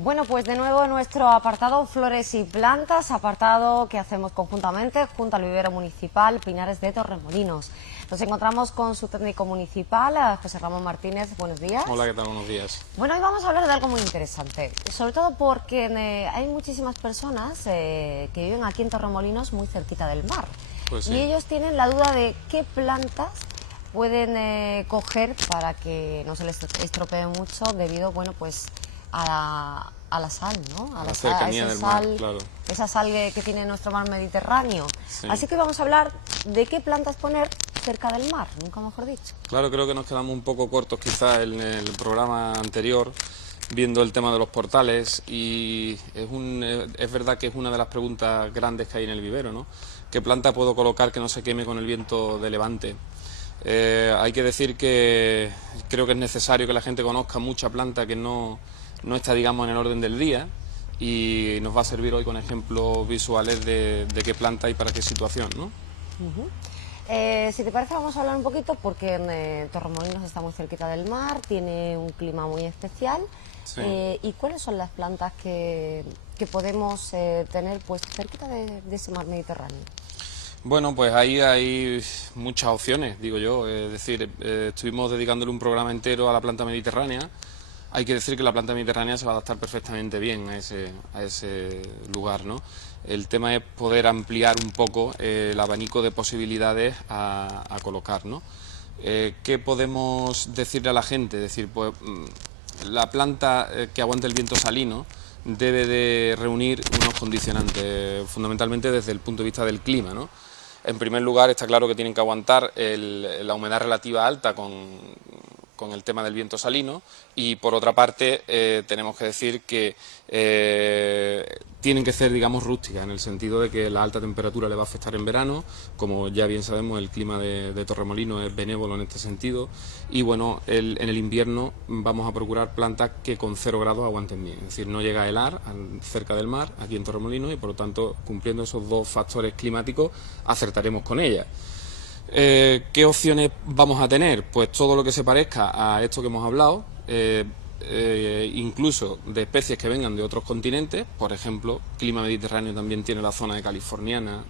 Bueno, pues de nuevo nuestro apartado Flores y Plantas, apartado que hacemos conjuntamente junto al vivero municipal Pinares de Torremolinos. Nos encontramos con su técnico municipal, José Ramón Martínez. Buenos días. Hola, ¿qué tal? Buenos días. Bueno, hoy vamos a hablar de algo muy interesante, sobre todo porque hay muchísimas personas que viven aquí en Torremolinos muy cerquita del mar. Pues sí. Y ellos tienen la duda de qué plantas pueden coger para que no se les estropee mucho debido, bueno, pues a la sal, ¿no? A la cercanía del mar, claro. Esa sal que tiene nuestro mar Mediterráneo. Sí. Así que vamos a hablar de qué plantas poner cerca del mar, nunca mejor dicho. Claro, creo que nos quedamos un poco cortos quizás en el programa anterior, viendo el tema de los portales, y es verdad que es una de las preguntas grandes que hay en el vivero, ¿no? ¿Qué planta puedo colocar que no se queme con el viento de levante? Hay que decir que creo que es necesario que la gente conozca mucha planta que no está, digamos, en el orden del día, y nos va a servir hoy con ejemplos visuales de qué planta y para qué situación, ¿no? Si te parece, vamos a hablar un poquito porque Torremolinos está muy cerquita del mar, tiene un clima muy especial. Sí. ¿Y cuáles son las plantas que podemos tener pues cerquita de ese mar Mediterráneo? Bueno, pues ahí hay muchas opciones, digo yo. Es decir, estuvimos dedicándole un programa entero a la planta mediterránea. Hay que decir que la planta mediterránea se va a adaptar perfectamente bien a ese lugar, ¿no? El tema es poder ampliar un poco el abanico de posibilidades a colocar, ¿no? ¿Qué podemos decirle a la gente? Es decir, pues la planta que aguante el viento salino debe de reunir unos condicionantes, fundamentalmente desde el punto de vista del clima, ¿no? En primer lugar, está claro que tienen que aguantar la humedad relativa alta con el tema del viento salino, y por otra parte tenemos que decir que tienen que ser, digamos, rústicas, en el sentido de que la alta temperatura le va a afectar en verano. Como ya bien sabemos, el clima de Torremolinos es benévolo en este sentido, y bueno, en el invierno vamos a procurar plantas que con 0 grados aguanten bien, es decir, no llega a helar cerca del mar, aquí en Torremolinos, y por lo tanto, cumpliendo esos dos factores climáticos, acertaremos con ellas. ¿Qué opciones vamos a tener? Pues todo lo que se parezca a esto que hemos hablado, incluso de especies que vengan de otros continentes. Por ejemplo, clima mediterráneo también tiene la zona de californiana,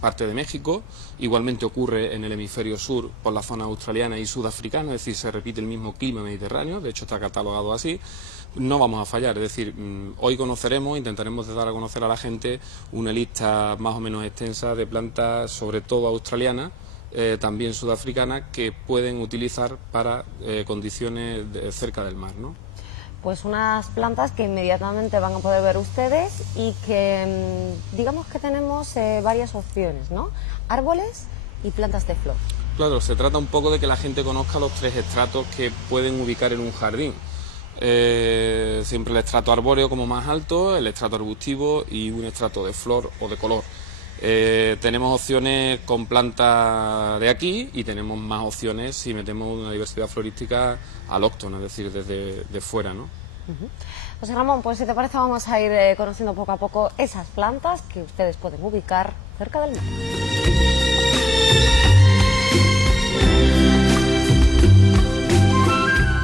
parte de México. Igualmente ocurre en el hemisferio sur por la zona australiana y sudafricana, es decir, se repite el mismo clima mediterráneo, de hecho está catalogado así. No vamos a fallar, es decir, hoy intentaremos dar a conocer a la gente una lista más o menos extensa de plantas, sobre todo australianas, también sudafricanas, que pueden utilizar para condiciones cerca del mar, ¿no? Pues unas plantas que inmediatamente van a poder ver ustedes y que digamos que tenemos varias opciones, ¿no? Árboles y plantas de flor. Claro, se trata un poco de que la gente conozca los 3 estratos que pueden ubicar en un jardín. Siempre el estrato arbóreo como más alto, el estrato arbustivo y un estrato de flor o de color. Tenemos opciones con plantas de aquí y tenemos más opciones si metemos una diversidad florística alóctona, es decir, desde de fuera, ¿no? José Ramón, pues si te parece vamos a ir conociendo poco a poco esas plantas que ustedes pueden ubicar cerca del mar.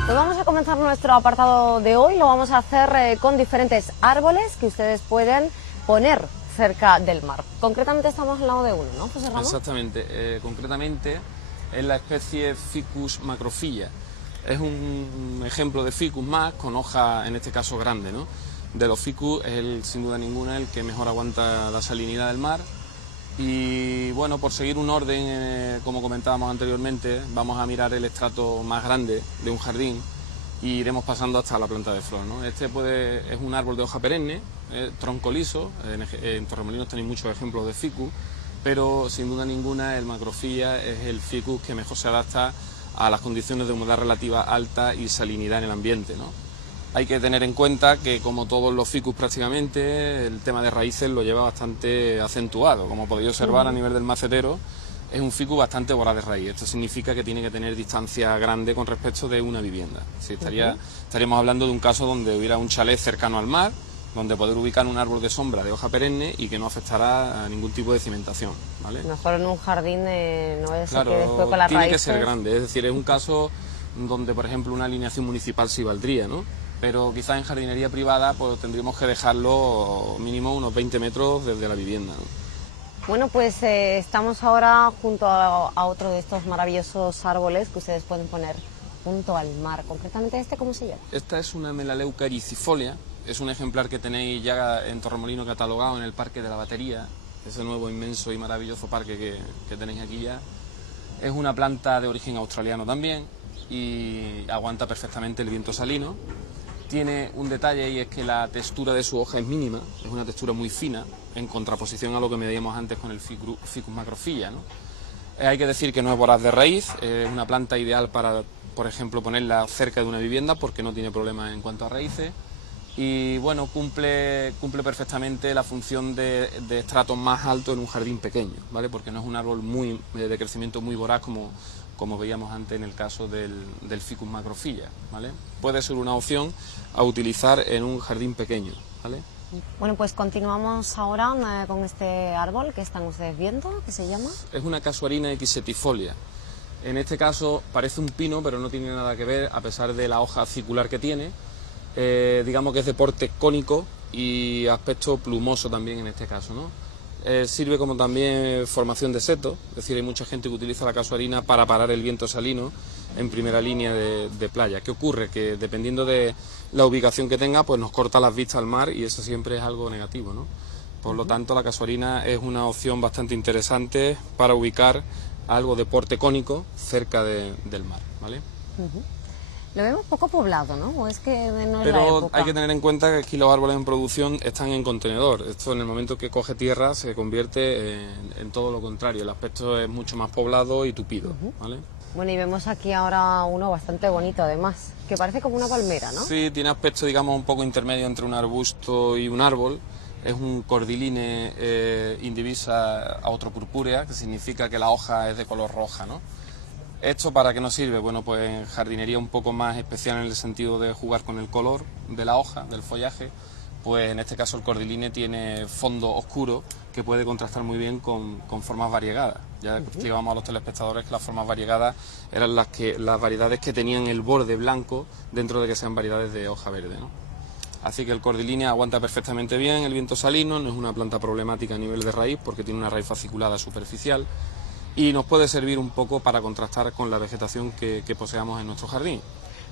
Pues vamos a comenzar nuestro apartado de hoy, lo vamos a hacer con diferentes árboles que ustedes pueden poner cerca del mar. Concretamente estamos hablando de uno, ¿no, José Ramón? Exactamente, concretamente es la especie Ficus macrophylla. Es un ejemplo de ficus más, con hoja en este caso grande, ¿no? De los ficus es sin duda ninguna el que mejor aguanta la salinidad del mar. Y bueno, por seguir un orden, como comentábamos anteriormente, vamos a mirar el estrato más grande de un jardín y iremos pasando hasta la planta de flor, ¿no? Este es un árbol de hoja perenne, tronco liso. En Torremolinos tenéis muchos ejemplos de ficus, pero sin duda ninguna el macrophylla es el ficus que mejor se adapta a las condiciones de humedad relativa alta y salinidad en el ambiente, ¿no? Hay que tener en cuenta que, como todos los ficus prácticamente, el tema de raíces lo lleva bastante acentuado. Como podéis observar a nivel del macetero, es un ficus bastante voraz de raíz. Esto significa que tiene que tener distancia grande con respecto de una vivienda. Sí, estaríamos hablando de un caso donde hubiera un chalet cercano al mar, donde poder ubicar un árbol de sombra de hoja perenne y que no afectará a ningún tipo de cimentación, ¿vale? Mejor en un jardín, no es claro, que después con las tiene raíces... que ser grande, es decir, es un caso donde, por ejemplo, una alineación municipal sí valdría, ¿no? Pero quizás en jardinería privada pues tendríamos que dejarlo mínimo unos 20 metros desde la vivienda, ¿no? Bueno, pues estamos ahora junto a otro de estos maravillosos árboles que ustedes pueden poner junto al mar. Concretamente, ¿cómo se llama? Esta es una Melaleuca ericifolia. Es un ejemplar que tenéis ya en Torremolinos catalogado en el Parque de la Batería, ese nuevo inmenso y maravilloso parque que tenéis aquí ya. Es una planta de origen australiano también y aguanta perfectamente el viento salino. Tiene un detalle y es que la textura de su hoja es mínima, es una textura muy fina, en contraposición a lo que medíamos antes con el Ficus macrophylla, ¿no? Hay que decir que no es voraz de raíz, es una planta ideal para, por ejemplo, ponerla cerca de una vivienda porque no tiene problemas en cuanto a raíces. Y bueno, cumple perfectamente la función de estratos más altos en un jardín pequeño, ¿vale? Porque no es un árbol de crecimiento muy voraz como veíamos antes en el caso del Ficus macrophylla, ¿vale? Puede ser una opción a utilizar en un jardín pequeño, ¿vale? Bueno, pues continuamos ahora con este árbol que están ustedes viendo, ¿qué se llama? Es una casuarina epicetifolia. En este caso parece un pino, pero no tiene nada que ver, a pesar de la hoja circular que tiene. Digamos que es de porte cónico y aspecto plumoso también en este caso, ¿no? Sirve como también formación de seto, es decir, hay mucha gente que utiliza la casuarina para parar el viento salino en primera línea de playa. ¿Qué ocurre? Que dependiendo de la ubicación que tenga, pues nos corta las vistas al mar y eso siempre es algo negativo, ¿no? Por lo tanto, la casuarina es una opción bastante interesante para ubicar algo de porte cónico cerca del mar, ¿vale? Lo vemos poco poblado, ¿no? ¿O es que no es la Pero época? hay que tener en cuenta que aquí los árboles en producción están en contenedor. Esto, en el momento que coge tierra, se convierte en todo lo contrario. El aspecto es mucho más poblado y tupido, ¿vale? Bueno, y vemos aquí ahora uno bastante bonito además, que parece como una palmera, ¿no? Sí, tiene aspecto, digamos, un poco intermedio entre un arbusto y un árbol. Es un cordyline indivisa autopurpúrea, que significa que la hoja es de color roja, ¿no? ¿Esto para qué nos sirve? Bueno, pues en jardinería un poco más especial en el sentido de jugar con el color de la hoja, del follaje, pues en este caso el cordyline tiene fondo oscuro que puede contrastar muy bien con formas variegadas. Ya explicábamos a los telespectadores que las formas variegadas eran las variedades que tenían el borde blanco dentro de que sean variedades de hoja verde, ¿no? Así que el cordyline aguanta perfectamente bien el viento salino, no es una planta problemática a nivel de raíz porque tiene una raíz fasciculada superficial y nos puede servir un poco para contrastar con la vegetación que poseamos en nuestro jardín.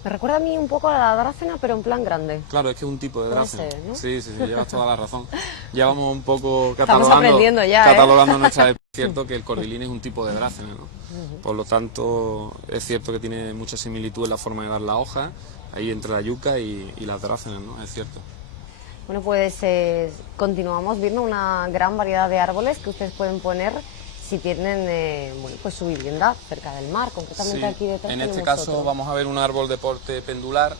Me recuerda a mí un poco a la drácena, pero en plan grande. Claro, es que es un tipo de Puede drácena. ser, ¿no? Sí, llevas toda la razón. Ya vamos un poco Estamos aprendiendo ya, catalogando nuestra... Es cierto que el cordyline es un tipo de drácena, ¿no? Por lo tanto, es cierto que tiene mucha similitud en la forma de dar la hoja, ahí entre la yuca y las drácenas, ¿no? Es cierto. Bueno, pues continuamos viendo una gran variedad de árboles que ustedes pueden poner si tienen bueno, pues su vivienda cerca del mar, concretamente Sí, aquí detrás. en este tenemos caso otro. vamos a ver un árbol de porte pendular,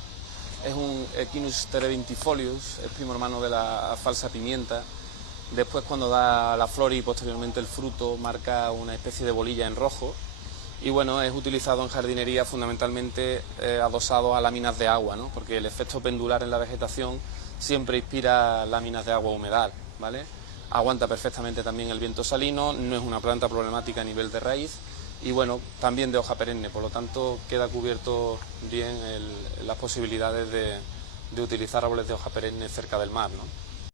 es un Echinus terebintifolius, es primo hermano de la falsa pimienta. Después, cuando da la flor y posteriormente el fruto, marca una especie de bolilla en rojo. Y bueno, es utilizado en jardinería fundamentalmente adosado a láminas de agua, ¿no? Porque el efecto pendular en la vegetación siempre inspira láminas de agua humedal, ¿vale? Aguanta perfectamente también el viento salino, no es una planta problemática a nivel de raíz y bueno, también de hoja perenne, por lo tanto queda cubierto bien las posibilidades de utilizar árboles de hoja perenne cerca del mar, ¿no?